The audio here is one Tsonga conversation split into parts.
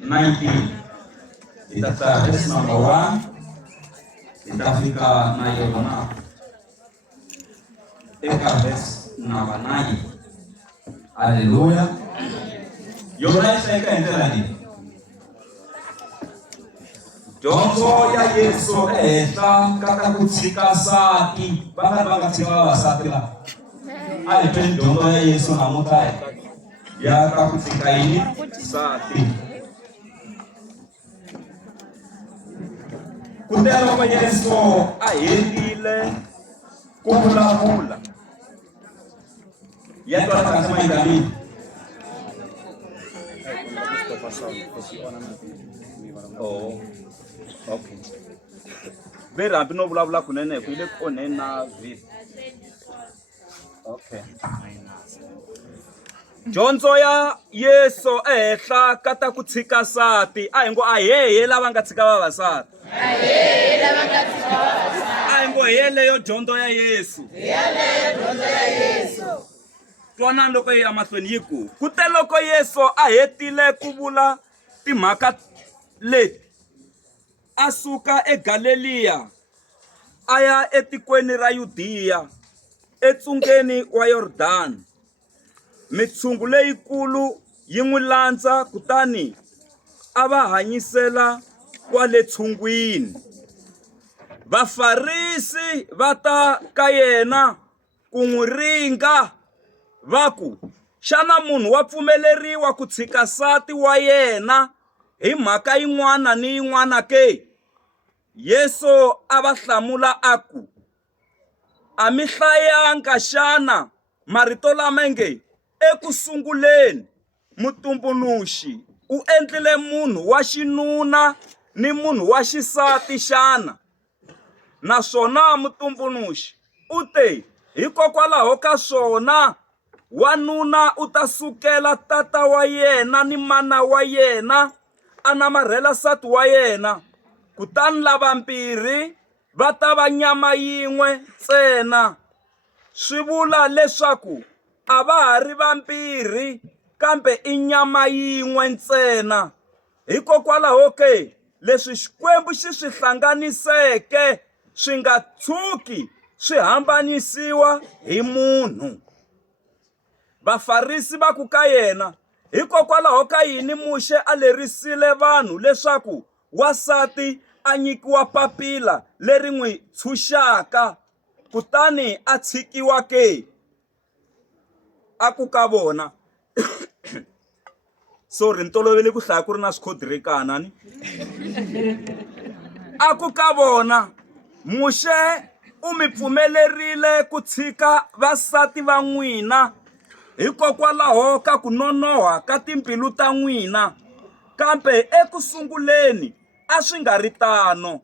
19 itakuwa verse number 1 itafika na Yohana verse number 9. Haleluya. Yohana ikaendelea nini? Jonzo ya Yesu kata kutsika sati banga tsika sati la alipe jonzo ya Yesu na mutai ya kakutsika ini sati kutelo kwa Yesu ahendile kuvulavula yetu atakasema indamini oh okay vera bino vulavula kunene kuile konena vi okay jonzo ya Yesu ehla kata kutsika sati ahingo aheye lava nga tsika vavasati ahingo heleyo jonzo ya Yesu twana loko ya mahlweni yiku kute loko Yesu ahetile ku vula timhaka leti asuka eGalileya aya etikweni ra Yudiya etsungeni wa Yordani mitshungu leyikulu yi n'wi landza kutani a va hanyisela kwale tshungwini vafarisi va ta ka yena ku n'wi ringa va ku xana munhu wa pfumeleriwa ku tshika sati wa yena hi mhaka yin'wana ni yin'wana ke? Yesu a va hlamula a ku a mi hlayanga xana marito lama nge ekusunguleni mutumbuluxi u endlile munhu wa xinuna ni munhu wa xisati xana naswona mutumbuluxi u te hikokwalaho ka swona wanuna u ta sukela tata wa yena ni mana wa yena a namarhela sati wa yena kutani lava mbirhi va ta va nyama yin'we ntsena swi vula leswaku a va ha ri vambirhi kambe i nyama yin'we ntsena hikokwalaho ke leswi Xikwembu xi swi hlanganiseke swi nga tshuki swi hambanisiwa hi munhu. Vafarisi va ku ka yena hikokwalaho ka yini muxe a lerisile vanhu leswaku wasati a nyikiwa papila leri n'wi tshunxaka kutani a tshikiwa ke? A ku ka vona sorry ntolovele ku hlaya ku ri na swikhodirikana ni a ku ka vona muxe u mi pfumelerile ku tshika vasati va n'wina hikokwalaho ka ku nonoha ka timbilu ta n'wina kambe ekusunguleni a swi nga ri tano.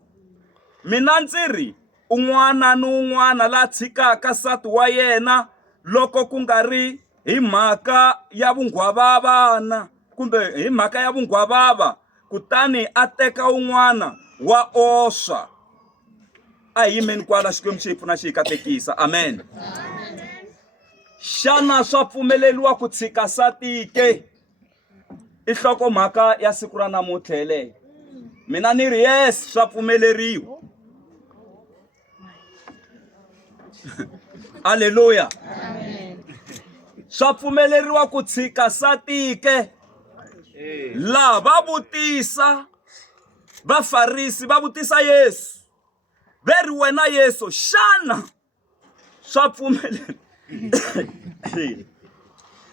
Mina ndzi ri un'wana ni un'wana la tshikaka sati wa yena loko ku nga ri hi mhaka ya vunghwavavana kumbe hi mhaka ya vunghwavava kutani a teka un'wana wa oswa. A hi yimeni kwala Xikwembu xi hi pfuna xi hi katekisa amen. Xana swa pfumeleliwa ku tshika sati ke? I nhlokomhaka ya siku ra namuntlha yeleyo. Mina ni ri yes swa pfumeleriwa. Haleluya. Amen. Swa pfumeleriwa ku tshika sati ke? La va vutisa vafarisi va vutisa Yesu. Veri wena Yesu xana swa pfumeleriwa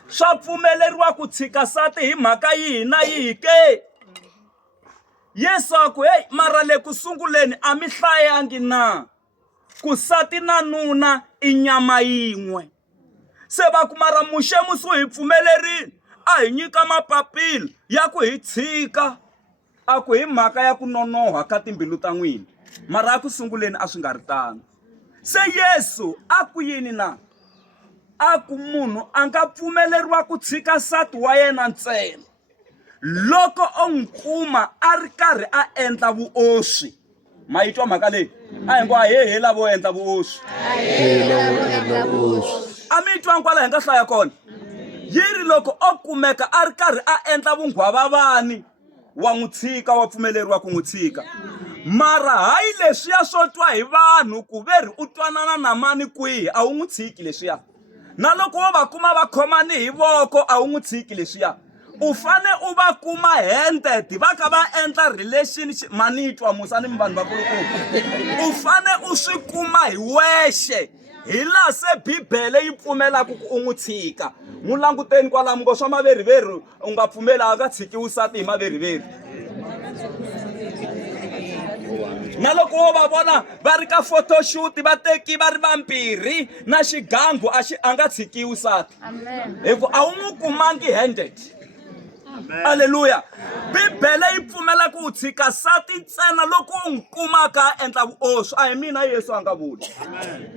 swa pfumeleriwa ku tshika sati hi mhaka yihi na yihi ke? Yesu a ku hey mara le ku sunguleni a mi hlayangi na ku sati na nuna i nyama yin'we. Se va ku mara muxe musu hi pfumelerini a hi nyika mapapila ya ku hi tshika a ku hi mhaka ya ku nonoha ka timbilu ta n'wina mara a ku sunguleni a swi nga ri tano. Se Yesu a ku yini na a ku munhu a nga pfumeleriwa ku tshika sati wa yena ntsena loko o n'wi kuma a ri karhi a endla vuoswi. Ma yi twa mhaka leyi a hi ngo a hehe lavo endla vuoswi a mi twa kwala hi nga hlaya kona yi ri loko o kumeka a ri karhi a endla vunghwavavani wa n'wi tshika wa pfumeleriwa ku n'wi tshika mara hayi leswiya swo twa hi vanhu ku veri u twanana na mani kwihi a wu n'wi tshiki leswiya na loko wo va kuma va khomani hi voko a wu n'wi tshiki leswiya u fane u va kuma handed va ka va endla relationship manitwa musa ni vanhu vakulukumba u fane u swi kuma hi wexe hi laha se bibele yi pfumelaka ku u n'wi tshika n'wi languteni kwalamu ngo swa maveriveri u nga pfumeli a nga tshiki wusati hi maveriveri na loko wo va vona va ri ka photoshoot va teki va ri vambirhi na xigangu a nga tshiki wusati hi ku a wu n'wi kumangi handed Haleluya. Bibele yi pfumela ku tshika sati ntsena loko u n'wi kumaka a endla vuoswi a hi mina Yesu a nga vuli.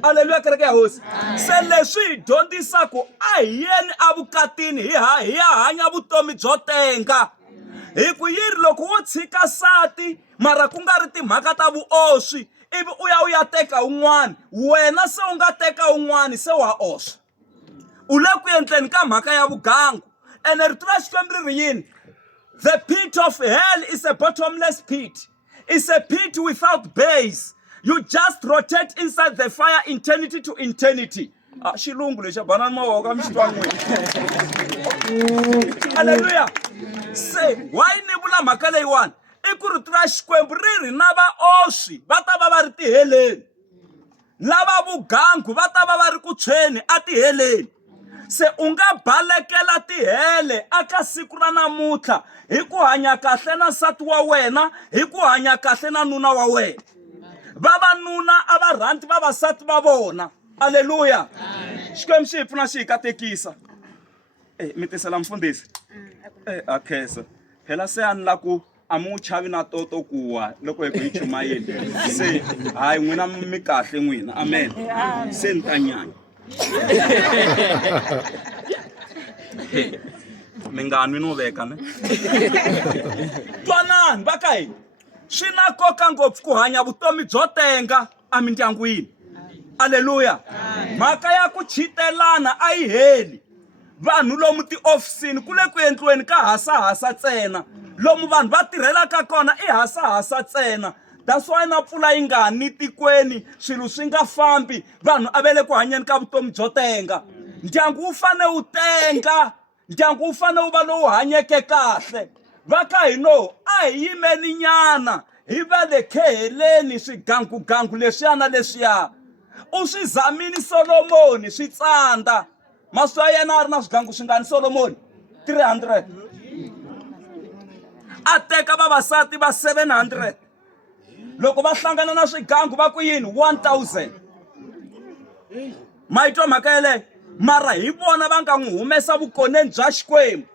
Haleluya kereke ya hosi. Se leswi hi dyondzisaku a hi yeni avukatini hi ya hanya vutomi byo tenga. Hi ku yiri loko wo tshika sati mara ku nga ri timhaka ta vuoswi ivi u ya teka un'wana wena se u nga teka un'wana se wa oswa. U le ku endleni ka mhaka ya vugangu. And the pit of hell is a bottomless pit. It's a pit without base. You just rotate inside the fire eternity to eternity. Hallelujah. Say, why nibula makale one? Ikuru trash kwembriri naba oshi. Bata babariti helen. Lava bugangu. Bata babariku cheni ati helen. Se unga balekela tihele aka siku ra namuntlha hi ku hanya kahle na nsati wa wena hi ku hanya kahle na nuna wa wena vavanuna a va rhandzi vavasati va vona. Haleluya. Xikwembu xi hi pfuna xi hi katekisa mi tisela mfundhisi akhesa phela se a ni la ku a mu chavi na toto kuwa loko hi ku yi chumayeli se hayi n'wina mi kahle n'wina amen se ni ta nyanya mingani no veka ne twanani va ka hina swi na nkoka ngopfu ku hanya vutomi byo tenga emindyangwini. Haleluya. Mhaka ya ku chitelana a yi heli vanhu lomu tiofisini ku le ku endliweni ka hasahasa ntsena lomu vanhu va tirhelaka kona i hasahasa ntsena. That's why na pfula yi nga ni tikweni swilo swi nga fambi vanhu a vele ku hanyeni ka vutomi byo tenga. Ndyangu wu fane wu tenga, ndyangu wu fane wu va lowu hanyeke kahle. Va ka hino a hi yimeni nyana hi va le kheheleni swigangugangu leswiya na leswiya. U swi zamini Solomoni swi tsanda maswa yena a ri na swigangu swi nga ni Solomoni 300 a teka vavasati va 700 loko va hlangana na swigangu va ku yini 1000 mayitwa mhaka yeleyo mara hi vona va nga n'wi humesa vukoneni bya Xikwembu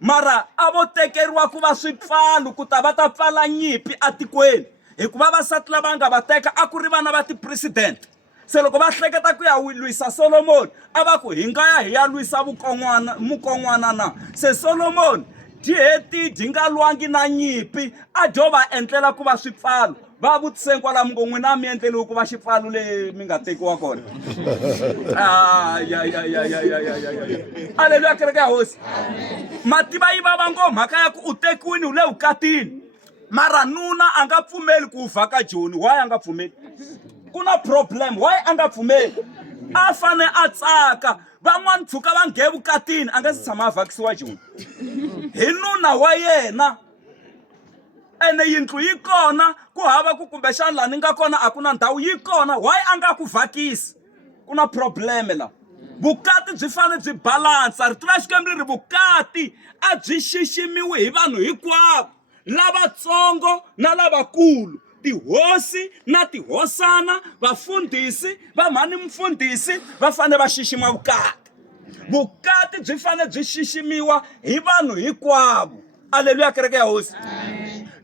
mara a vo tekeriwa ku va swipfalo ku ta va ta pfala nyimpi atikweni hikuva vavasati lava nga va teka a ku ri vana va ti-president. Se loko va hleketa ku ya lwisa Solomoni a va ku hi nga ya hi ya lwisa mukon'wana na se Solomoni di nga lwangi na nyimpi a dyo va endlela ku va swipfalo va vutiseni kwalamu ngo n'wina mi endleliwe ku va xipfalo le mi nga tekiwa kona. Haleluya kereke ya hosi. Mativa yi vava ngo mhaka ya ku u tekiwini u le vukatini mara nuna a nga pfumeli ku vhaka Joni. Why a nga pfumeli? Kuna problem. Why a nga pfumeli? A fane a tsaka van'wana tshuka va nge vukatini a nga si tshama a vhakisiwa Joni hi nuna wa yena ene yindlu yi kona ku hava ku kumbexana laha ni nga kona a ku na ndhawu yi kona. Why a nga ku vhakisi? Ku na problem la. Vukati byi fane byi balansa. Rito ra Xikwembu ri vukati a byi xiximiwi hi vanhu hinkwavo lavatsongo na lavakulu, tihosi na tihosana, vafundhisi va mhani mfundhisi va fane va xixima vukati. Vukati byi fane byi xiximiwa hi vanhu hinkwavo. Haleluya kereke ya hosi.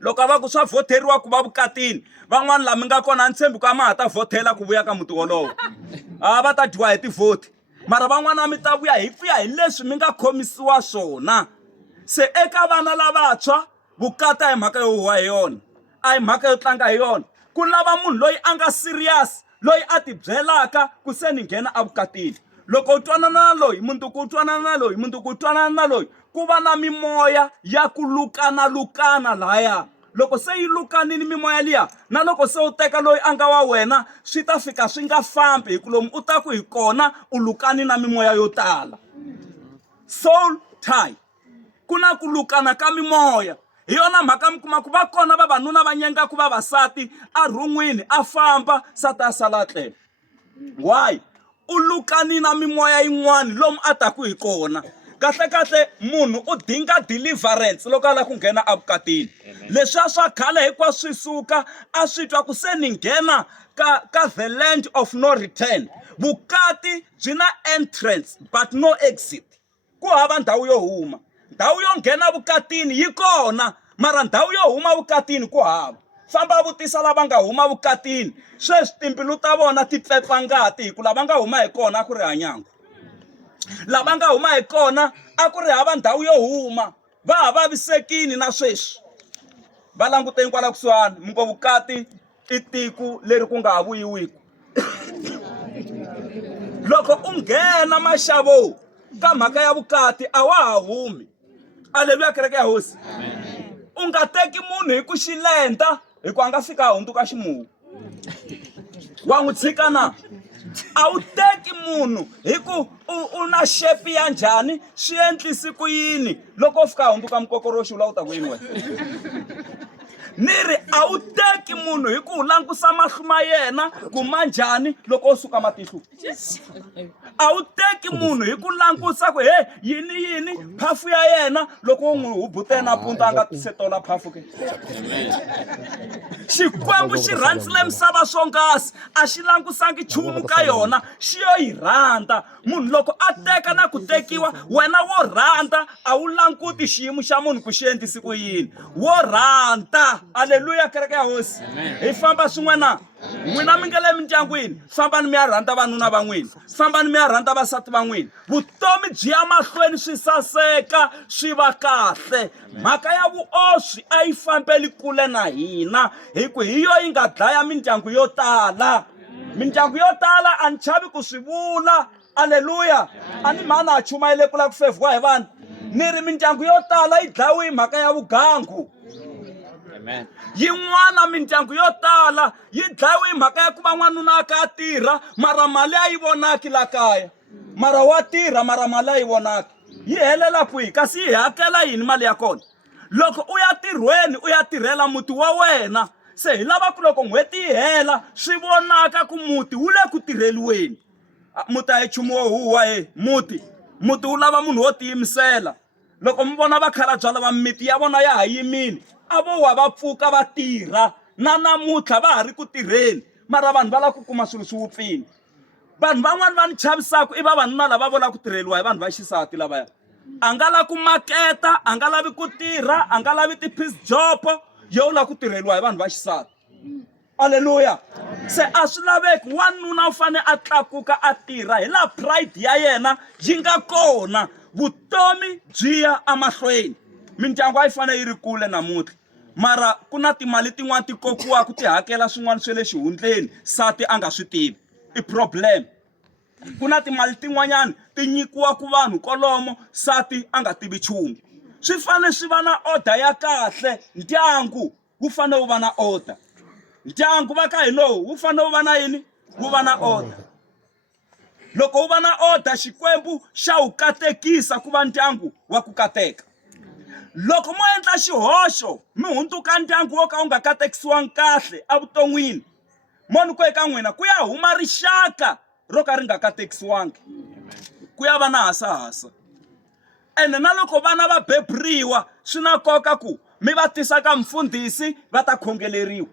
Loko va ku swa voteriwa ku va vukatini van'wana lama nga kona ni tshembi ku a ma ha ta vhotela ku vuya ka muti wolowo a va ta dyiwa hi tivhoti mara van'wana mi ta vuya hi ku ya hi leswi mi nga khomisiwa swona. Se eka vana lavantshwa vukati a hi mhaka yo huwa hi yona a hi mhaka yo tlanga hi yona. Ku lava munhu loyi a nga serious loyi a ti byelaka ku se ni nghena evukatini. Loko u twanana na loyi mundzuku u twanana na loyi mundzuku u twanana na loyi ku va na mimoya ya ku lukana laya. Loko se yi lukanini mimoya liya, na loko se u teka loyi a nga wa wena swi ta fika swi nga fambi, hi ku lomu u ta ku hi kona u lukani na mimoya yo tala. Soul tie, ku na ku lukana ka mimoya. Hi yona mhaka mi kuma ku va kona vavanuna va nyengaku vavasati a rhun'wini a famba nsati a sala a tlela. Why? U lukani na mimoya yin'wana lomu a taku hi kona. Kahle munhu u dinga deliverance loko a lava ku nghena evukatini. Leswiya swa khale hinkwaswo swi suka, a swi twa ku se ni nghena ka the land of no return. Vukati byi na entrance but no exit. Ku hava ndhawu yo huma. Ndhawu yo nghena vukatini yi kona, mara ndhawu yo huma vukatini ku hava. Famba vutisa lava nga huma vukatini, sweswi timbilu ta vona ti pfepfa ngati hi ku lava nga huma hi kona a ku ri hanyangu. Lava nga huma hi kona a ku ri hava ndhawu yo huma, va ha vavisekini na sweswi. Va languteni kwala kusuhani, mi ngo vukati i tiko leri ku nga ha vuyiwiku. Loko u nghena maxavo ka mhaka ya vukati a wa ha humi. Aleluya, kereke ya hosi. U nga teki munhu hi ku xilenta hi ku a nga fika a hundzuka ximuwu. Wa n'wi tshika na? A wu teki munhu hi ku u na shepi ya njhani, swi endlisi ku yini loko u fika a hundzuka mukokoroxi u lava u ta ku yini wena. Ni ri a wu teki munhu hi ku u langusa mahlo ma yena ku ma njhani loko u suka matihlo. A wu teki munhu hi ku langusa ku he yini phafu ya yena loko u n'wi hubute na punta a nga se tola phafu ke. Xikwembu xi rhandzile misava swonghasi, a xi langusangi nchumu ka yona, xi yo yi rhandza. Munhu loko a teka na ku tekiwa, wena wo rhandza a wu languti xiyimo xa munhu ku xi endlisi ku yini, wo rhandza. Aleluya, kereke ya hosi. Hi famba swin'we na n'wina mi nga le mindyangwini, fambani mi ya rhandza vanuna va n'wina, fambani mi ya rhandza vasati va n'wina. Vutomi byi ya mahlweni swi saseka swi va kahle. Mhaka ya vuoswi a yi fambeli kule na hina, hi ku hi yo yi nga dlaya mindyangu yo tala. Mindyangu yo tala a ni chavi ku swi vula. Aleluya. A ni mhana a chumayele ku la ku fevhiwa hi vanhu. Ni ri mindyangu yo tala yi dlayiwe hi mhaka ya vugangu. Yin'wana mindyangu yo tala yi dlayiwe hi mhaka ya ku va n'wanuna a ka tirha mara mali a yi vonaki la kaya, mara wa tirha mara mali a yi vonaki. Yi helela kwihi? Kasi yi hakela yini mali ya kona? Loko u ya tirhweni u ya tirhela muti wa wena, se hi lava ku loko n'hweti yi hela swi vonaka ku muti wu le ku tirheliweni. Muti a hi nchumu wo huwa muti wu lava munhu wo tiyimisela. Loko mi vona vakhalabya lava miti ya vona ya ha yimile, a vo wa va pfuka va tirha na namuntlha va ha ri ku tirheni, mara vanhu va lava ku kuma swilo swi wupfile. Vanhu van'wana va ni chavisaka i vavanuna lava volaka ku tirheliwa hi vanhu va xisati lavaya. A nga lavi ku maketa, a nga lavi ku tirha, a nga lavi ti-piece job, yo u lava ku tirheliwa hi vanhu va xisati. Aleluya. Se a swi laveki wanuna u fane a tlakuka a tirha hi la pride ya yena yi nga kona, vutomi byi ya amahlweni. Mindyangu a yi fane yi ri kule namuntlha, mara ku na timali tin'wana ti kokiwaka ti hakela swin'wana swe le xihundleni sati a nga swi tivi, i problem. Ku na timali tin'wanyana ti nyikiwa ku vanhu kolomo sati a nga tivi nchumu. Swi fane swi va na order ya kahle. Ndyangu wu fane wu va na order. Ndyangu va ka hi lowu wu fane wu va na yini? Wu va na order. Loko wu va na order, Xikwembu xa wu katekisa ku va ndyangu wa ku kateka. Loko mo endla xihoxo mi hundzuka ndyangu wo ka wu nga katekisiwangi kahle evuton'wini, moni ku eka n'wina ku ya huma rixaka ro ka ri nga katekisiwangi, ku ya va na hasahasa. Ene na loko vana va beburiwa swi na nkoka ku mi va tisa ka mfundhisi va ta khongeleriwa.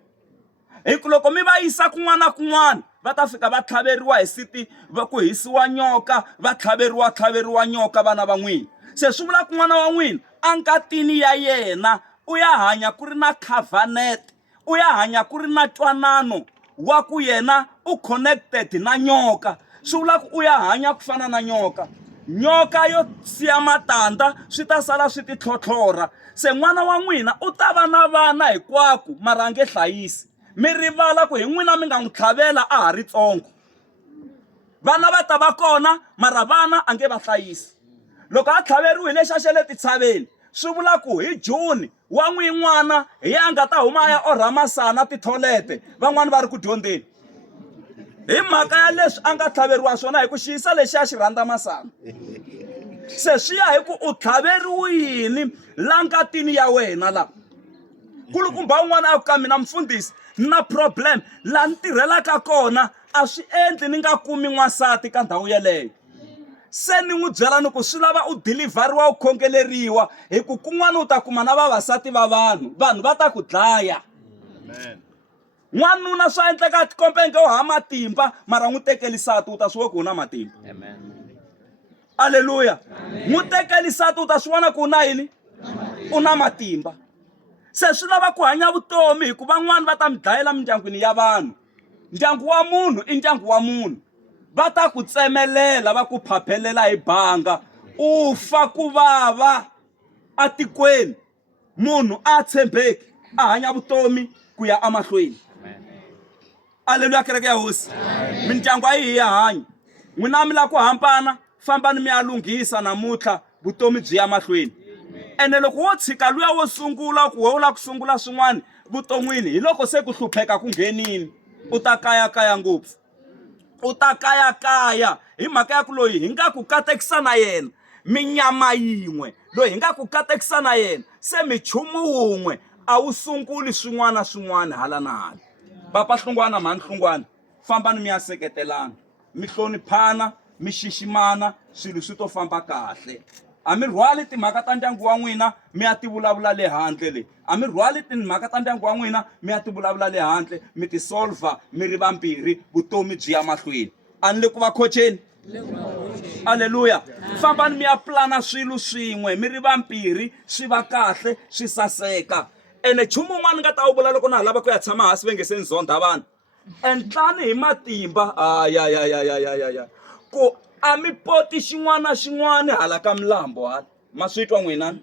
Hi ku loko mi va yisa kun'wana na kun'wana va ta fika va tlhaveriwa hi siti va ku hisiwa nyoka, va tlhaveriwa nyoka vana va n'wina. Se swi vula ku n'wana wa n'wina a nkatini ya yena u ya hanya ku ri na covenant, u ya hanya ku ri na ntwanano wa ku yena u connected na nyoka. Swi vula ku u ya hanya ku fana na nyoka. Nyoka yo siya matandza swi ta sala swi ti tlhotlhora. Se n'wana wa n'wina u ta va na vana hinkwako mara a nge hlayisi. Mi rivala ku hi n'wina mi nga n'wi tlhavela a ha ri ntsongo. Vana va ta va kona mara vana a nge va hlayisi. loko a tlhaveriwe lexi a xe le titshaveni swi vula ku hi Juni wa n'win'wana hi ya nga ta huma ya orha masana titholete van'wani va ri ku dyondzeni hi mhaka ya leswi a nga tlhaveriwa swona hi ku xiyisa lexi a xi rhandza masana se swi ya hi ku u tlhaveriwe yini la ngatini ya wena la kulukumba un'wana a ku ka mina mfundhisi na problem la ni tirhelaka kona a swi endli ni nga kumi n'wansati ka ndhawu yeleyo se ni n'wi byela ni ku swi lava u dilivhariwa u khongeleriwa hi ku kun'wana u ta kuma na vavasati va vanhu va ta ku dlaya n'wanuna swa endleka tikompenge u ha matimba mara n'wi tekelisati u ta swi vona ku u na matimba aleluya n'wi tekelisati u ta swi vona ku u na yini u na matimba se swi lava ku hanya vutomi hi ku van'wani va ta mi dlayela mindyangwini ya vanhu ndyangu wa munhu i ndyangu wa munhu va ta ku tsemelela va ku phaphelela hi banga u fa ku vava a tikweni munhu a tshembeki a hanya vutomi ku ya amahlweni aleluya kereke ya hosi mindyangu a yi hanya n'wina mi la ku hambana fambani mi ya lunghisa namuntlha vutomi byi ya mahlweni ene loko wo tshika luya wo sungula ku wo la ku sungula swin'wana vuton'wini hi loko se ku hlupheka ku nghenini u ta kayakaya ngopfu u ta kayakaya hi mhaka ya ku loyi hi nga ku katekisa na yena minyama yin'we loyi hi nga ku katekisa na yena se michumu wun'we a wu sunguli swin'wana swin'wana hala na hala papa hlungwana mhani hlungwana fambani mi ya seketelana mi hloniphana mi xiximana swilo swi to famba kahle a mi rhwali timhaka ta ndyangu wa n'wina mi ya ti vulavula le handle le a mi rhwali timhaka ta ndyangu wa n'wina mi ya ti vulavula le handle mi ti solva mi ri vambirhi vutomi byi ya mahlweni a ni le ku va khocheni aleluya fambani mi ya plana swilo swin'we mi ri vambirhi swi va kahle swi saseka ene nchumu wun'wana ni nga ta wu vula loko na ha lava ku ya tshama hansi ve nge se ni zonda vanhu endlani hi matimba ya ku a mi poti xin'wana na xin'wana hala ka milambo hala ma swi twa n'wina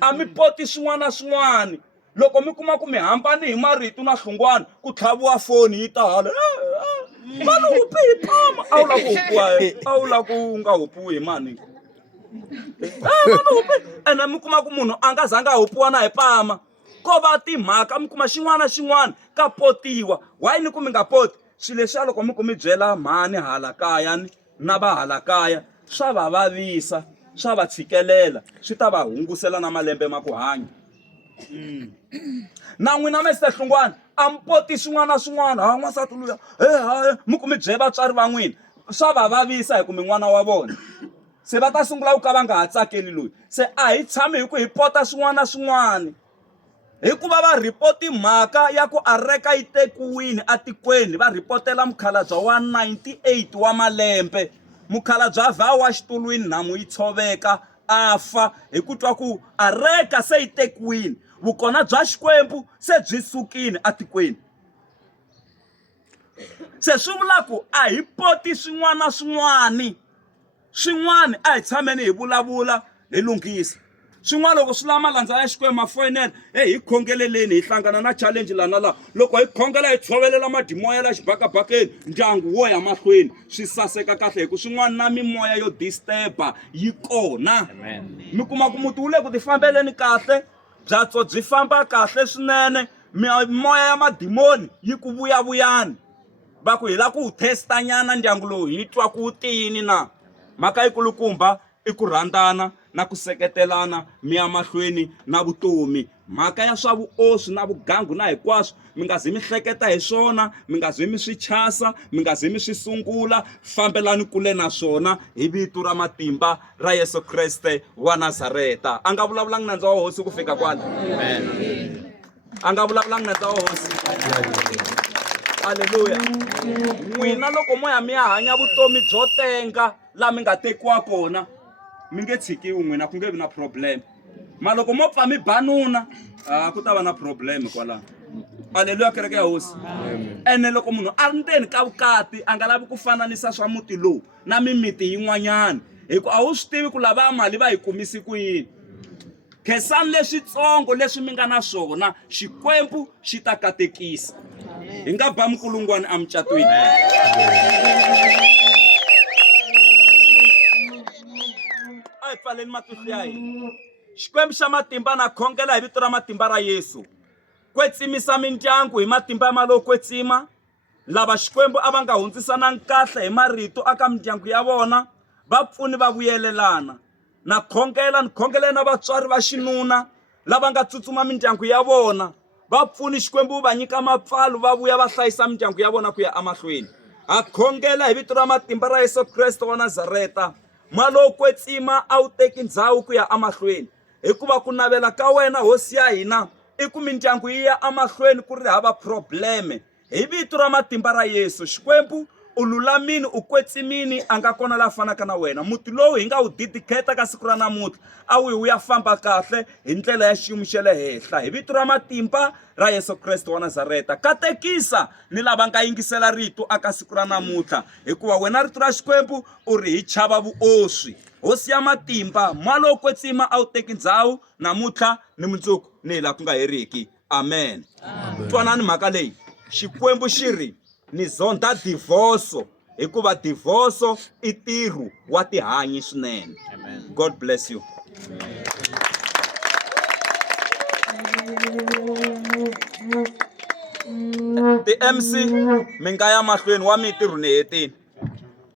a mi poti swin'wana na swin'wana loko mi kuma ku mi hambani hi marito na hlungwana ku tlhaviwa foni yi ta hala mani hupi hi phama a wu la ku hupiwa a wu la ku nga hupiwi hi mani mani hupi ene mi kuma ku munhu a nga zanga a hupiwa na hi pama ko va timhaka mi kuma xin'wana na xin'wana ka potiwa why ni ku mi nga poti swilo leswiya loko mi ku mi byela mhani hala kaya ni na va hala kaya swa va vavisa swa va tshikelela swi ta va hungusela na malembe ma ku hanya na n'wina mesite hlungwana a mi poti swin'wana na swin'wana ha n'wansati luya mi ku mi bye vatswari va n'wina swa va vavisa hi ku mi n'wana wa vona se va ta sungula ku ka va nga ha tsakeli loyi se a hi tshami hi ku hi pota swin'wana na swin'wana hikuva va ripoti mhaka ya ku areka yi tekiwini atikweni va ripotela mukhalabye wa 98 wa malembe mukhalabye vha wa xitulwini nhamu yi tshoveka a fa hi ku twa ku areka se yi tekiwini vukona bya xikwembu se byi sukini atikweni se swi vula ku a hi poti swin'wana na swin'wana a hi tshameni hi vulavula hi lunghisa swin'wana loko swi lava malandza ya xikwembu mafoyinela hi khongeleleni hi hlangana na challenge lana la loko hi khongela hi tshovelela madimoya la xibakabakeni ndyangu wo ya mahlweni swi saseka kahle hi ku swin'wana na mimoya yo disturba yi kona mi kuma ku muti wu le ku ti fambeleni kahle byatso byi famba kahle swinene mimoya ya madimoni yi ku vuyavuyani va ku hi la ku wu testanyana ndyangu lowu hi twa ku wu tiyini na mhaka yi kulukumba i ku rhandzana na ku seketelana mi ya mahlweni na vutomi mhaka ya swa vuoswi na vugangu na hinkwaswo mi nga zi mi hleketa hi swona mi nga zi mi swi chasa mi nga zi mi swi sungula fambelani kule na swona hi vito ra matimba ra Yesu Kriste wa Nazareta a nga vulavulangi nandza wa hosi ku fika kwala amen a nga vulavulangi nandza wa hosi haleluya n'wina loko mo ya mi ya hanya vutomi byo tenga la mi nga tekiwa kona mi nge tshikiwi n'wina ku nge vi na problem ma loko mo pfa mi banuna ku ta va na problem kwala haleluya kereke ya hosi ene loko munhu a ri ndzeni ka vukati a nga lavi ku fananisa swa muti lowu na mimiti yin'wanyana hi ku a wu swi tivi ku lava mali va yi kumisi ku yini khensani leswitsongo leswi mi nga na swona xikwembu xi ta katekisa hi nga ba mukulungwana emucatweni a hi pfaleni matihlo ya hina. Xikwembu xa matimba na khongela hi vito ra matimba ra Yesu. Kwetsimisa mindyangu hi matimba ma lo kwetsima. Lava Xikwembu a va nga hundzisananga kahle hi marito aka mindyangu ya vona, vapfuni va vuyelelana. Na khongela ni khongela na vatswari va xinuna lava nga tsutsuma mindyangu ya vona, vapfuni Xikwembu va nyika mapfalo va vuya va hlayisa mindyangu ya vona ku ya emahlweni. Ha khongela hi vito ra matimba ra Yesu Kreste wa Nazareta, malo kwetsima a wu teki ndhawu ku ya emahlweni, hikuva ku navela ka wena hosi ya hina i ku mindyangu yi ya emahlweni ku ri hava probleme. Hi vito ra matimba ra Yesu, Xikwembu u lulamini u kwetsimini a nga kona la fanaka na wena. Muti lowu hi nga wu dedicate ka siku ra namuntlha a wu ya famba kahle hi ndlela ya xiyimo xa le henhla hi vito ra matimba ra Yesu Kreste wa Nazareta. Katekisa ni lava nga yingisela rito aka siku ra namuntlha, hikuva wena rito ra Xikwembu u ri hi chava vuoswi. Hosi ya matimba, malo kwetsima a wu teki ndhawu namuntlha ni mundzuku ni hi laha ku nga heriki. Amen. Twanani mhaka leyi. Xikwembu xi ri ni zonda divorce, hikuva divorce i ntirho wa tihanyi swinene. God bless you. Ti MC mi nga ya mahlweni wa mintirho ni hetini.